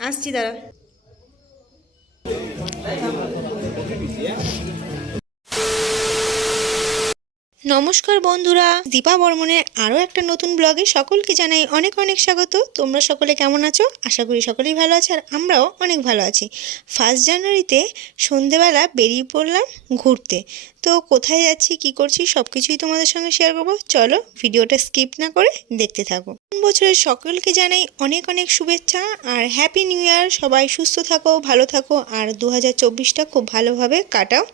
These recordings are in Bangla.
আসছি দাঁড়া। নমস্কার বন্ধুরা। দীপা বর্মনের আরও একটা নতুন ব্লগে সকলকে জানাই অনেক অনেক স্বাগত। তোমরা সকলে কেমন আছো? আশা করি সকলেই ভালো আছে আর আমরাও অনেক ভালো আছি। ফার্স্ট জানুয়ারিতে সন্ধেবেলা বেরিয়ে পড়লাম ঘুরতে। তো কোথায় যাচ্ছি, কি করছি সব কিছুই তোমাদের সঙ্গে শেয়ার করব। চলো ভিডিওটা স্কিপ না করে দেখতে থাকো। বছরের সকলকে জানাই অনেক অনেক শুভেচ্ছা আর হ্যাপি নিউ ইয়ার সবাই সুস্থ থাকো, ভালো থাকো আর দু হাজার খুব ভালোভাবে কাটাও।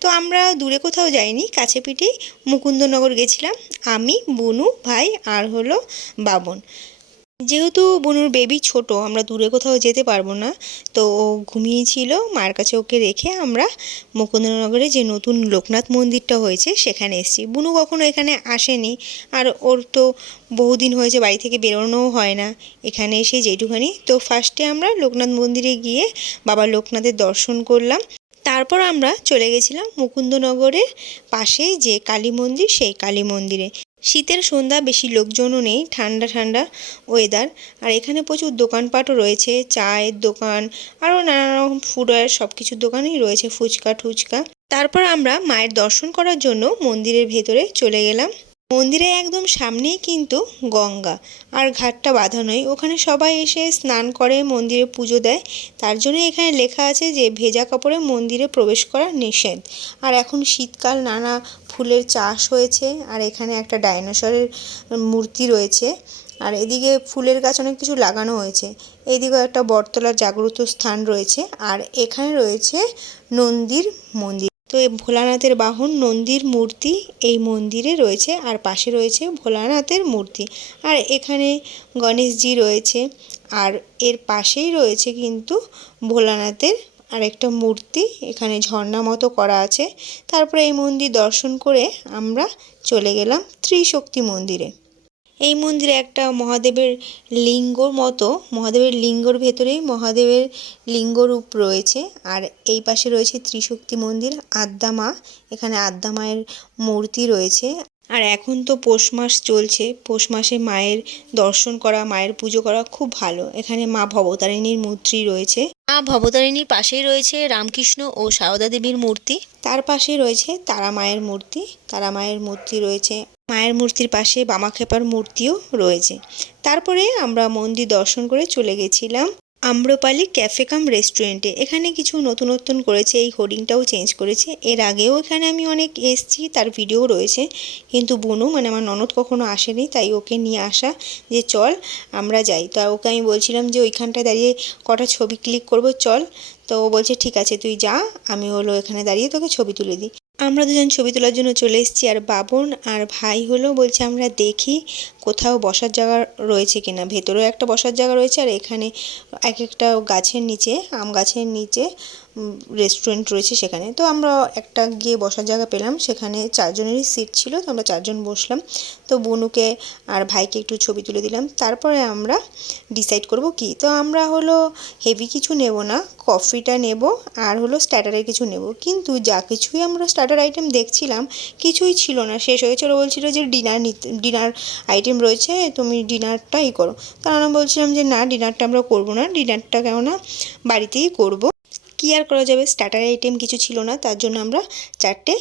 তো আমরা দূরে কোথাও যাইনি, কাছে পিঠেই মুকুন্দনগর গেছিলাম, আমি, বুনু, ভাই আর হলো বাবন। যেহেতু বনুর বেবি ছোট, আমরা দূরে কোথাও যেতে পারব না, তো ও ঘুমিয়েছিল, মার কাছে ওকে রেখে আমরা মুকুন্দনগরে যে নতুন লোকনাথ মন্দিরটা হয়েছে, সেখানে এসেছি। বুনু কখনো এখানে আসেনি, আর ওর তো বহুদিন হয়েছে বাড়ি থেকে বেরোনোও হয় না, এখানে এসে যেটুখানি। তো ফার্স্টে আমরা লোকনাথ মন্দিরে গিয়ে বাবা লোকনাথের দর্শন করলাম। তারপর আমরা চলে গেছিলাম মুকুন্দনগরের পাশেই যে কালী মন্দির, সেই কালী মন্দিরে। শীতের সন্ধ্যা, বেশি লোকজনও নেই, ঠান্ডা ঠান্ডা ওয়েদার আর এখানে প্রচুর দোকানপাটও রয়েছে, চায়ের দোকান, আরও নানা রকম ফুডওয়্যার সব কিছুর দোকানেই রয়েছে ফুচকা, ঠুচকা। তারপর আমরা মায়ের দর্শন করার জন্য মন্দিরের ভেতরে চলে গেলাম। মন্দিরের একদম সামনেই কিন্তু গঙ্গা আর ঘাটটা বাঁধানোই। ওখানে সবাই এসে স্নান করে, মন্দিরে পুজো দেয়। তার জন্য এখানে লেখা আছে যে, ভেজা কাপড়ে মন্দিরে প্রবেশ করা নিষেধ। আর এখন শীতকাল, নানা ফুলের চাষ হয়েছে আর এখানে একটা ডাইনোসরের মূর্তি রয়েছে। আর এদিকে ফুলের গাছ অনেক কিছু লাগানো হয়েছে। এইদিকেও একটা বটতলার জাগ্রত স্থান রয়েছে। আর এখানে রয়েছে নন্দীর মন্দির। তো ভোলানাথের বাহন নন্দীর মূর্তি এই মন্দিরে রয়েছে আর পাশে রয়েছে ভোলানাথের মূর্তি। আর এখানে গণেশজি রয়েছে আর এর পাশেই রয়েছে কিন্তু ভোলানাথের আরেকটা মূর্তি। এখানে ঝর্ণা মতো করা আছে। তারপরে এই মন্দির দর্শন করে আমরা চলে গেলাম ত্রিশক্তি মন্দিরে। এই মন্দিরে একটা মহাদেবের লিঙ্গর মতো, মহাদেবের লিঙ্গর ভেতরেই মহাদেবের লিঙ্গরূপ রয়েছে। আর এই পাশে রয়েছে ত্রিশক্তি মন্দির আদ্যা মা, এখানে আদ্যা মায়ের মূর্তি রয়েছে। আর এখন তো পৌষ মাস চলছে, পৌষ মাসে মায়ের দর্শন করা, মায়ের পুজো করা খুব ভালো। এখানে মা ভবতারিণীর মূর্তি রয়েছে। মা ভবতারিণীর পাশেই রয়েছে রামকৃষ্ণ ও সারদা দেবীর মূর্তি। তার পাশেই রয়েছে তারা মায়ের মূর্তি। তারা মায়ের মূর্তি রয়েছে মায়ের মূর্তির পাশে বামাখ্যাপার মূর্তিও রয়েছে। তারপরে আমরা মন্দির দর্শন করে চলে গেছিলাম আম্রপালি ক্যাফে কাম রেস্টুরেন্টে। এখানে কিছু নতুন নতুন করেছে, এই হোর্ডিংটাও চেঞ্জ করেছে। এর আগেও এখানে আমি অনেক এসছি, তার ভিডিও রয়েছে। কিন্তু বনু মানে আমার ননদ কখনো আসেনি, তাই ওকে নিয়ে আসা যে চল আমরা যাই। তো ওকে আমি বলছিলাম যে ওইখানটায় দাঁড়িয়ে কটা ছবি ক্লিক করব, চল। তো ও বলছে, ঠিক আছে, তুই যা, আমি হলো এখানে দাঁড়িয়ে তোকে ছবি তুলে দিই। আমরা দুজন ছবি তোলার জন্য চলে এসেছি, আর বাবন আর ভাই হলো বলছে আমরা দেখি কোথাও বসার জায়গা রয়েছে কিনা। ভেতরেও একটা বসার জায়গা রয়েছে, আর এখানে এক একটা গাছের নিচে, আম গাছের নিচে রেস্টুরেন্ট রয়েছে সেখানে। তো আমরা একটা গিয়ে বসার জায়গা পেলাম। সেখানে চারজনেরই সিট ছিল। তো আমরা চারজন বসলাম। তো বনুকে আর ভাইকে একটু ছবি তুলে দিলাম। তারপরে আমরা ডিসাইড করব কি। তো আমরা হলো হেভি কিছু নেব না। কফিটা নেব। আর হলো স্টার্টারের কিছু নেব। কিন্তু যা কিছুই আমরা স্টার্টার আইটেম দেখছিলাম, কিছুই ছিল না। শেষ হয়েছিল বলছিল যে ডিনার নিতে ডিনার আইটেম রয়েছে। তুমি ডিনারটাই করো। কারণ বলছিলাম যে না ডিনারটা আমরা করব না। ডিনারটা কেননা বাড়িতেই করব। কী আর করা যাবে? স্টার্টার আইটেম কিছু ছিল না, তার জন্য আমরা চারটে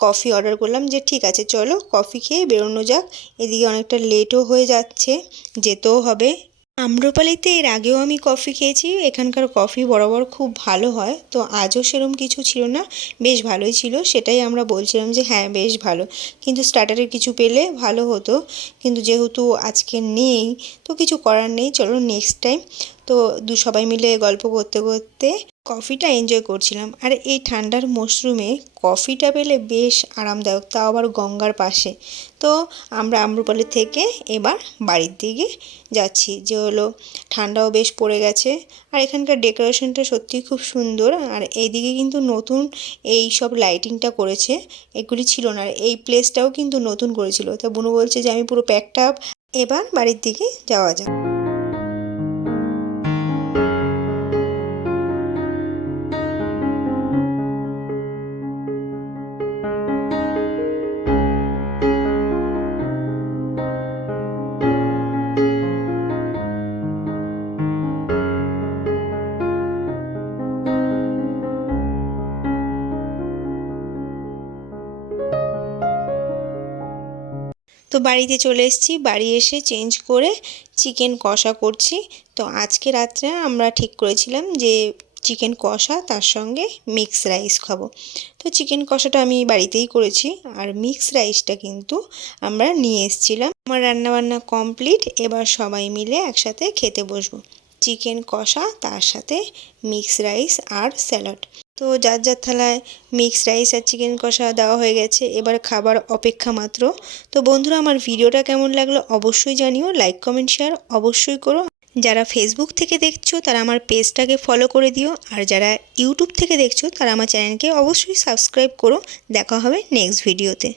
কফি অর্ডার করলাম যে ঠিক আছে, চলো কফি খেয়ে বেরোনো যাক। এদিকে অনেকটা লেটও হয়ে যাচ্ছে, যেতেও হবে। আম্রপালিতে এর আগেও আমি কফি খেয়েছি, এখানকার কফি বরাবর খুব ভালো হয়, তো আজও সেরম কিছু ছিল না, বেশ ভালোই ছিল, সেটাই আমরা বলছিলাম যে হ্যাঁ বেশ ভালো। কিন্তু স্টার্টারের কিছু পেলে ভালো হতো, কিন্তু যেহেতু আজকে নেই, তো কিছু করার নেই, চলো নেক্সট টাইম তো দু সবাই মিলে গল্প করতে করতে কফিটা এনজয় করছিলাম। আর এই ঠান্ডার মশরুমে কফিটা পেলে বেশ আরামদায়ক, তাও আবার গঙ্গার পাশে। তো আমরা আম্রপালি থেকে এবার বাড়ির দিকে যাচ্ছি, যে হলো ঠান্ডাও বেশ পড়ে গেছে। আর এখানকার ডেকোরেশনটা সত্যিই খুব সুন্দর। আর এইদিকে কিন্তু নতুন এই সব লাইটিংটা করেছে, এগুলি ছিল না। আর এই প্লেসটাও কিন্তু নতুন করেছিল। তা বুনু বলছে যে আমি পুরো প্যাকটা এবার বাড়ির দিকে যাওয়া যাক। বাড়িতে চলে এসেছি। বাড়ি এসে চেঞ্জ করে চিকেন কষা করছি। তো আজকে রাত্রে আমরা ঠিক করেছিলাম যে চিকেন কষা, তার সঙ্গে মিক্স রাইস খাব। তো চিকেন কষাটা আমি বাড়িতেই করেছি আর মিক্স রাইসটা কিন্তু আমরা নিয়ে এসেছিলাম। আমার রান্নাবান্না কমপ্লিট এবার সবাই মিলে একসাথে খেতে বসবো। চিকেন কষা, তার সাথে মিক্স রাইস আর স্যালাড তো যার যার থালায় মিক্স রাইস আর চিকেন কষা দেওয়া হয়ে গেছে, এবার খাবার অপেক্ষা মাত্র। তো বন্ধুরা, আমার ভিডিওটা কেমন লাগল অবশ্যই জানিও লাইক কমেন্ট শেয়ার অবশ্যই করো। যারা ফেসবুক থেকে দেখছ, তারা আমার পেজটাকে ফলো করে দিও। আর যারা ইউটিউব থেকে দেখছ, তারা আমার চ্যানেলকে অবশ্যই সাবস্ক্রাইব করো। দেখা হবে নেক্সট ভিডিওতে